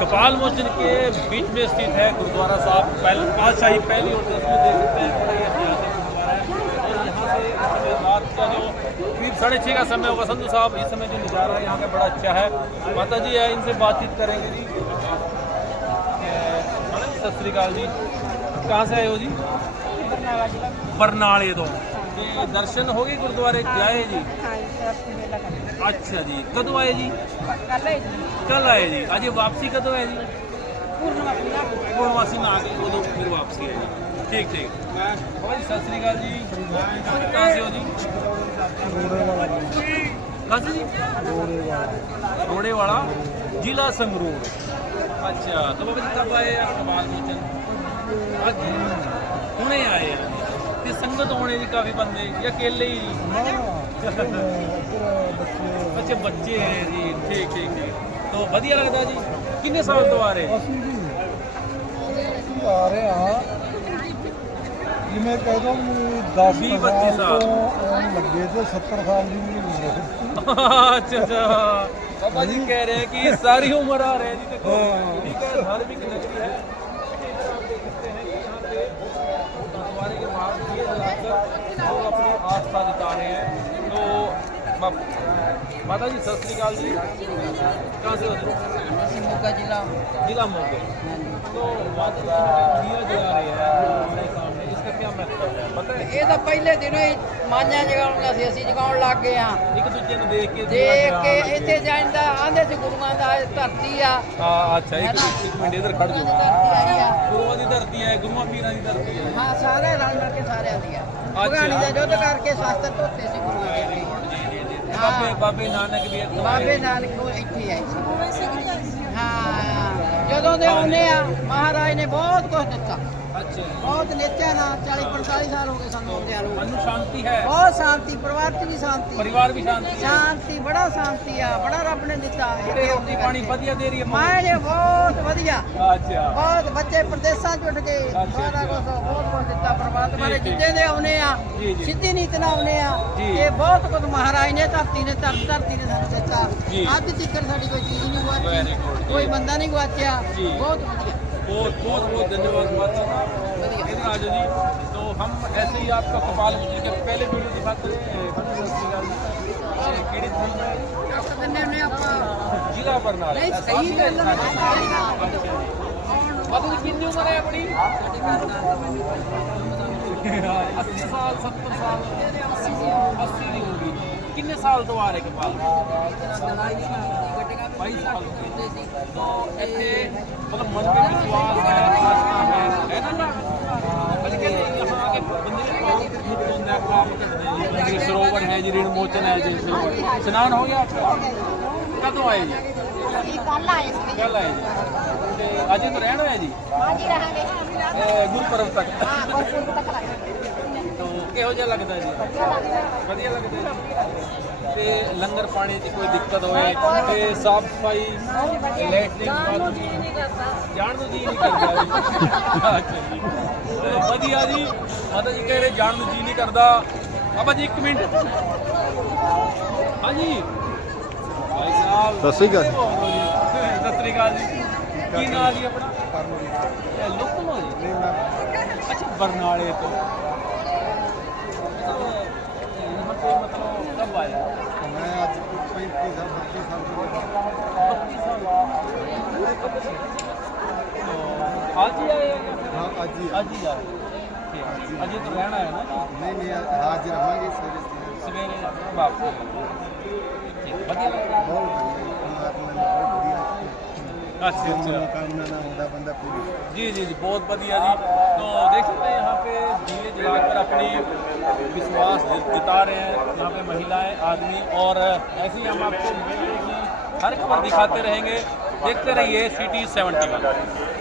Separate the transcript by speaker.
Speaker 1: कपाल मोचन के बीच में स्थित है गुरुद्वारा साहब। पहले पातशाही पहली और दसवीं देख सकते हैं बड़ा ऐतिहासिक गुरुद्वारा है। और यहाँ से इस समय रात का जो करीब साढ़े छः का समय होगा। संधु साहब, इस समय जो नज़ारा है यहाँ का बड़ा अच्छा है। माता जी है इनसे बातचीत करेंगे जी। सत श्रीकाल जी। कहाँ से आए हो जी? बरनाले तो ਤੇ ਦਰਸ਼ਨ ਹੋ ਗਏ ਗੁਰਦੁਆਰੇ? ਆਏ ਜੀ? ਅੱਛਾ ਜੀ। ਕਦੋਂ ਆਏ ਜੀ? ਕੱਲ ਆਏ ਜੀ। ਅਜੇ ਵਾਪਸੀ ਕਦੋਂ ਹੈ ਜੀ? ਪੂਰਨਮਾਸੀ ਨਾ ਆ ਕੇ ਉਦੋਂ ਫਿਰ ਵਾਪਸੀ ਹੈ ਜੀ। ਠੀਕ ਠੀਕ। ਮੈਂ ਭਾਈ ਸਤਿ ਸ੍ਰੀ ਅਕਾਲ ਜੀ। ਕਹਾਂ ਸੇ ਹੋ ਜੀ? ਕਹਾਂ ਸੇ ਜੀ? ਰੋੜੇ ਵਾਲਾ ਜ਼ਿਲ੍ਹਾ ਸੰਗਰੂਰ। ਅੱਛਾ ਤਾਂ ਬਾਬਾ ਜੀ ਕਬ ਆਏ ਆ? ਕਮਾਲ ਮੋਚਨ? ਅੱਜ। ਹੁਣੇ ਆਏ ਆ। ਤੇ ਸੰਗਤ ਹੋਣੇ ਜੀ ਕਾਫੀ ਬੰਦੇ ਜਾਂ ਅਕੇਲੇ ਹੀ ਬੱਚੇ ਬੱਚੇ। ਹੈ ਜੀ ਠੀਕ ਠੀਕ ਤੋਂ ਵਧੀਆ ਲੱਗਦਾ ਜੀ। ਕਿੰਨੇ ਸਾਲ ਤੋਂ ਆ ਰਹੇ?
Speaker 2: ਅਸੀਂ ਆ ਰਹੇ ਆ ਜਿਵੇਂ ਕਹਿ ਦੋ 10
Speaker 1: 20 25 ਸਾਲ।
Speaker 2: ਲੱਗੇ ਤੇ 70 ਸਾਲ ਦੀ ਉਮਰ ਹੈ
Speaker 1: ਅੱਛਾ ਅੱਛਾ। ਬਾਬਾ ਜੀ ਕਹਿ ਰਹੇ ਕਿ ਸਾਰੀ ਉਮਰ ਆ ਰਹੇ ਜੀ ਦੇਖੋ। ਠੀਕ ਹੈ ਸਾਲ ਵੀ ਕਿੰਨਾ ਹੈ। ਮਾਤਾ ਜੀ ਸਤਿ ਸ੍ਰੀ ਅਕਾਲ ਜੀ। ਕਹਾਂ ਸੇ ਹੋ ਤੁਸੀਂ?
Speaker 3: ਮੋਗਾ ਜ਼ਿਲ੍ਹਾ
Speaker 1: ਜ਼ਿਲ੍ਹਾ ਮੋਗਾ। तो माता दिया जला रही है हमारे सामने इसका क्या महत्व है पता है
Speaker 3: ਇਹ ਤਾਂ ਪਹਿਲੇ ਦਿਨੋਂ ਹੀ ਮਾਨਿਆ ਜਗਾਉਂਦਾ ਸੀ ਅਸੀਂ ਜਗਾਉਣ ਲੱਗ ਗਏ ਆ
Speaker 1: ਇੱਕ ਦੂਜੇ ਨੂੰ ਦੇਖ ਕੇ
Speaker 3: ਦੇਖ ਕੇ ਇੱਥੇ ਜਾਂਦਾ ਆਂਦੇ ਸੀ ਗੁਰੂਆਂ ਦਾ ਇਹ ਧਰਤੀ ਆ।
Speaker 1: ਹਾਂ ਅੱਛਾ ਇੱਕ ਇੱਕ ਮਿੰਟ ਇਧਰ ਖੜ
Speaker 3: ਗੁਰੂਆਂ ਦੀ ਧਰਤੀ ਆ।
Speaker 1: ਗੁਰੂਆਂ ਪੀਰਾਂ ਦੀ ਧਰਤੀ ਹੈ
Speaker 3: ਹਾਂ ਸਾਰੇ ਰਲ ਮਿਲ ਕੇ ਸਾਰਿਆਂ ਦੀ ਆ। ਭਗਾਣੀ ਦਾ ਯੁੱਧ ਕਰਕੇ ਸ਼ਾਸਤਰ ਧੋਤੇ ਸੀ ਗੁਰੂਆਂ ਦੇ
Speaker 1: ਬਾਬੇ ਬਾਬੇ ਨਾਨਕ ਵੀ ਇੱਥੋਂ ਆਏ।
Speaker 3: ਬਾਬੇ ਨਾਨਕ ਉਹ ਇੱਥੇ ਆਏ ਸੀ। ਹਾਂ ਜਦੋਂ ਦੇ ਆਉਨੇ ਆ ਮਹਾਰਾਜ ਨੇ ਬਹੁਤ ਕੁਝ ਦਿੱਤਾ।
Speaker 1: ਅੱਛਾ ਜੀ।
Speaker 3: ਬਹੁਤ ਨਿੱਚਾ ਨਾ 40 45 ਸਾਲ ਹੋ ਗਏ ਸਾਨੂੰ ਆਉਂਦਿਆਂ ਨੂੰ।
Speaker 1: ਮਨ ਨੂੰ ਸ਼ਾਂਤੀ ਹੈ।
Speaker 3: ਬਹੁਤ ਸ਼ਾਂਤੀ ਪਰਿਵਾਰ 'ਚ ਵੀ ਸ਼ਾਂਤੀ।
Speaker 1: ਪਰਿਵਾਰ ਵੀ ਸ਼ਾਂਤੀ ਹੈ।
Speaker 3: ਸ਼ਾਂਤੀ ਬੜਾ ਸ਼ਾਂਤੀ ਆ ਬੜਾ ਰੱਬ ਨੇ ਦਿੱਤਾ
Speaker 1: ਤੇ ਰੋਟੀ ਪਾਣੀ ਵਧੀਆ ਦੇ ਰਹੀ ਹੈ ਮਾਂ?
Speaker 3: ਨੇ ਬਹੁਤ ਵਧੀਆ।
Speaker 1: ਅੱਛਾ।
Speaker 3: ਬਹੁਤ ਬੱਚੇ ਪ੍ਰਦੇਸ਼ਾਂ ਚ ਉੱਠ ਗਏ। ਸਾਰਾ। ਕੁਝ ਬਹੁਤ ਕੁਝ ਦਿੱਤਾ ਪਰਮਾਤਮਾ ਨੇ
Speaker 1: ਠੀਕ, ਠੀਕ।
Speaker 3: ਜਿੱਦੇ ਦੇ ਆਉਨੇ ਆ
Speaker 1: ਜੀ, ਜੀ।
Speaker 3: ਸਿੱਧੀ ਨੀਤ ਨਾਲ ਆਉਨੇ ਆ
Speaker 1: ਜੀ।
Speaker 3: ਇਹ ਬਹੁਤ ਕੁਝ ਮਹਾਰਾਜ ਨੇ ਧਰਤੀ ਨੇ ਧਰ- ਧਰਤੀ ਨੇ ਸਾਨੂੰ ਦਿੱਤਾ
Speaker 1: ਜੀ।
Speaker 3: ਅੱਜ ਤੱਕ ਸਾਡੀ ਕੋਈ ਚੀਜ਼ ਨਹੀਂ
Speaker 1: Very
Speaker 3: ਗਵਾਚੀ
Speaker 1: good, ਜੀ।
Speaker 3: ਕੋਈ ਬੰਦਾ ਨਹੀਂ ਗਵਾਚਿਆ
Speaker 1: ਜੀ।
Speaker 3: ਬਹੁਤ ਵਧੀਆ
Speaker 1: बहुत बहुत बहुत धन्यवाद माता साहब इधर आ जाओ जी तो हम ऐसे ही आपका कपाल मोचन के पहले वीडियो दिखाते हैं सत श्री अकाल जी ये केड़ी थी में
Speaker 3: ਆਪਾਂ ਕਹਿੰਦੇ ਹੁੰਦੇ ਆਪਾਂ
Speaker 1: जिला बरनाला
Speaker 3: ਨਹੀਂ ਸਹੀ ਗੱਲ ਆ।
Speaker 1: माता जी कितनी उम्र है अपनी 80 ਸਾਲ 70 ਸਾਲ 80 ਦੀ 80 ਦੀ ਹੋ ਗਈ ਕਿੰਨੇ ਸਾਲ ਤੋਂ ਆ ਰਹੇ ਕਪਾਲ ਬਾਈ ਸਾਲ ਇੱਥੇ ਮਤਲਬ ਮਨ ਵਿੱਚ ਵਿਸ਼ਵਾਸ ਹੈ ਆਸਥਾ ਹੈ ਹੈ ਨਾ ਬਲਕਿ ਯਹਾਂ ਕੇ ਬੰਦੇ ਨੇ ਬਹੁਤ ਮੁਕਤ ਹੁੰਦਾ ਹੈ ਪ੍ਰਾਪਤ ਕਰਦੇ ਜੀ ਸਰੋਵਰ ਹੈ ਜੀ ਰੇਣ ਮੋਚਨ ਹੈ ਜੀ ਇਸ਼ਨਾਨ ਹੋ ਗਿਆ ਕਦੋਂ ਆਏ ਜੀ
Speaker 4: ਕੱਲ ਆਏ ਸੀ
Speaker 1: ਕੱਲ ਆਏ ਜੀ ਤੇ ਅਜੇ ਤੋਂ ਰਹਿਣ ਹੋਇਆ ਜੀ?
Speaker 4: ਹਾਂ ਜੀ
Speaker 1: ਰਹਾਂਗੇ ਗੁਰਪੁਰਬ ਤੱਕ।
Speaker 4: ਹਾਂ ਗੁਰਪੁਰਬ ਤੱਕ
Speaker 1: ਕਿਹੋ ਜਿਹਾ ਲੱਗਦਾ ਜੀ? ਵਧੀਆ ਲੱਗਦਾ ਤੇ ਲੰਗਰ ਪਾਣੀ ਦੀ ਕੋਈ ਦਿੱਕਤ ਹੋਏ ਤੇ ਸਾਫ਼ ਸਫ਼ਾਈ ਲੇਟ ਨਹੀਂ ਬਾਤ ਜਾਣ ਨੂੰ ਜੀ ਨਹੀਂ ਕਰਦਾ ਵਧੀਆ ਜੀ। ਮਾਤਾ ਜੀ ਕਹਿ ਜਾਣ ਨੂੰ ਜੀ ਨਹੀਂ ਕਰਦਾ। ਬਾਬਾ ਜੀ 1 ਮਿੰਟ। ਹਾਂਜੀ। ਭਾਈ ਸਾਹਿਬ।
Speaker 2: ਸਤਿ ਸ੍ਰੀ ਅਕਾਲ
Speaker 1: ਸਤਿ ਸ੍ਰੀ ਅਕਾਲ ਜੀ। ਕੀ ਨਾਮ ਜੀ ਆਪਣਾ? ਕਰਨੋ ਜੀ। ਲੁਕਮੋ ਜੀ? ਅੱਛਾ ਬਰਨਾਲੇ ਤੋਂ।
Speaker 2: ਮੈਂ ਅੱਜ 35 ਸਾਲ 32 ਸਾਲ ਤੋਂ
Speaker 1: बत्तीस साल तो आज ही आए हैं क्या?
Speaker 2: ਹਾਂ ਅੱਜ ਹੀ
Speaker 1: आज ही आए ठीक है। आज ही तो रहना है ना
Speaker 2: ਨਹੀਂ ਨਹੀਂ ਹਾਜ਼ਰ ਰਹਾਂਗੇ ਸਵੇਰੇ
Speaker 1: सवेरे वापस ठीक बढ़िया लग रहा
Speaker 2: ਬਹੁਤ ਪਰਮਾਤਮਾ ਨੇ ਬਹੁਤ ਵਧੀਆ
Speaker 1: है अच्छा अच्छा
Speaker 2: ਕਾਮਨਾ ਨਾ ਹੁੰਦਾ ਬੰਦਾ ਪੂਰੀ
Speaker 1: जी जी जी बहुत बढ़िया जी तो देख सकते हैं यहाँ पे दिए जलाकर अपनी विश्वास जि- जिता रहे हैं यहाँ पे महिलाएं आदमी और ऐसे ही हम आपको मिलेंगे कि हर खबर दिखाते रहेंगे देखते रहिए सिटी सेवेंटी वन